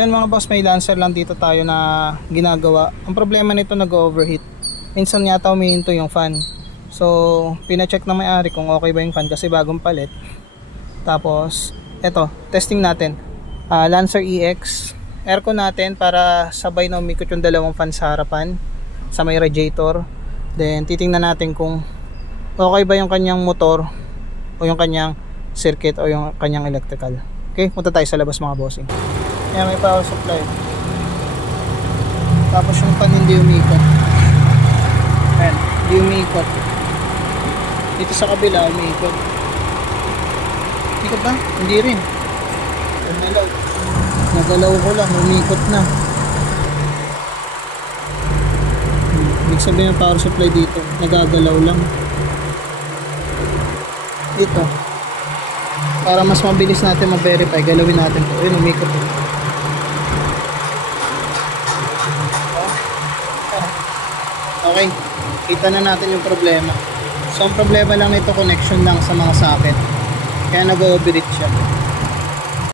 Ayan mga boss, may Lancer lang dito tayo na ginagawa. Ang problema nito, nag-overheat. Minsan yata umihinto yung fan. So pina-check ng may-ari kung okay ba yung fan kasi bagong palit. Tapos eto, testing natin. Lancer EX aircon natin para sabay na umikot yung dalawang fan sa harapan sa may radiator. Then titingnan natin kung okay ba yung kanyang motor o yung kanyang circuit o yung kanyang electrical. Okay, punta tayo sa labas mga bossing. Kaya may power supply. Tapos yung fan hindi umikot. Ayan, hindi umikot. Dito sa kabila umikot. Umikot ba? Hindi rin. Umalaw. Nagalaw ko lang, umikot na. Ibig sabihin ng power supply dito, nagagalaw lang. Dito. Para mas mabilis natin ma-verify, galawin natin ito. Ayun, umikot eh. Okay, kita na natin yung problema. So ang problema lang nito, connection lang sa mga socket. Kaya nag-overheat siya.